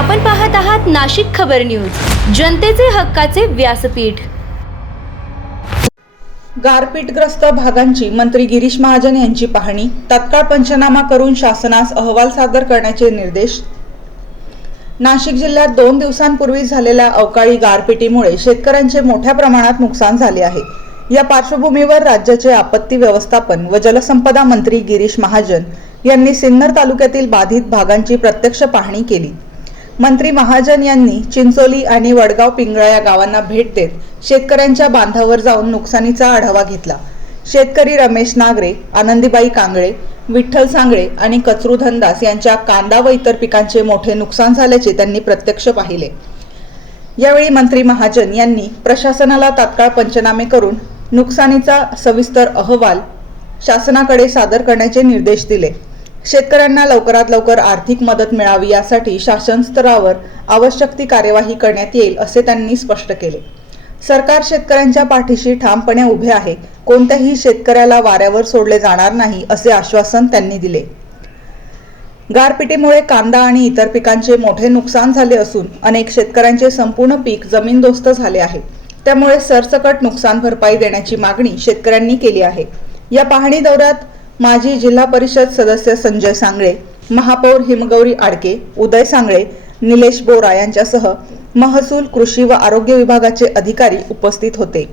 आपण पाहत आहात नाशिक खबर न्यूज, जनतेचे हक्काचे व्यासपीठ। गारपीटग्रस्त भागांची मंत्री गिरीश महाजन यांची पाहणी, तात्काळ पंचनामा करून शासनास अहवाल सादर करण्याचे निर्देश। नाशिक जिल्ह्यात 2 दिवसांपूर्वी झालेल्या अवकाळी गारपिटीमुळे शेतकऱ्यांचे मोठ्या प्रमाणात नुकसान झाले आहे। या पार्श्वभूमीवर राज्याचे आपत्ती व्यवस्थापन व जलसंपदा मंत्री गिरीश महाजन यांनी सिन्नर तालुक्यातील बाधित भागांची प्रत्यक्ष पाहणी केली। मंत्री महाजन यांनी चिंचोली आणि वडगाव पिंगळा या गावांना भेट देत शेतकऱ्यांच्या बांधावर जाऊन नुकसानीचा आढावा घेतला। शेतकरी रमेश नागरे, आनंदीबाई कांगळे, विठ्ठल सांगळे आणि कचरू धनदास यांच्या कांदा व इतर पिकांचे मोठे नुकसान झाल्याचे त्यांनी प्रत्यक्ष पाहिले। यावेळी मंत्री महाजन यांनी प्रशासनाला तात्काळ पंचनामे करून नुकसानीचा सविस्तर अहवाल शासनाकडे सादर करण्याचे निर्देश दिले। शेतकऱ्यांना लवकरात लवकर आर्थिक मदत मिळावी यासाठी शासन स्तरावर आवश्यक ती कार्यवाही करण्यात येईल असे त्यांनी स्पष्ट केले। सरकार शेतकऱ्यांच्या पाठीशी ठामपणे उभे आहे, कोणत्याही शेतकऱ्याला वाऱ्यावर सोडले जाणार नाही असे आश्वासन त्यांनी दिले। गारपिटीमुळे कांदा आणि इतर पिकांचे मोठे नुकसान झाले असून अनेक शेतकऱ्यांचे संपूर्ण पीक जमीनदोस्त झाले आहे। त्यामुळे सरसकट नुकसान भरपाई देण्याची मागणी शेतकऱ्यांनी केली आहे। या पाहणी दौऱ्यात माजी जिल्हा परिषद सदस्य संजय सांगळे, महापौर हिमगौरी आडके, उदय सांगळे, निलेश बोरा यांच्यासह महसूल, कृषी व आरोग्य विभागाचे अधिकारी उपस्थित होते।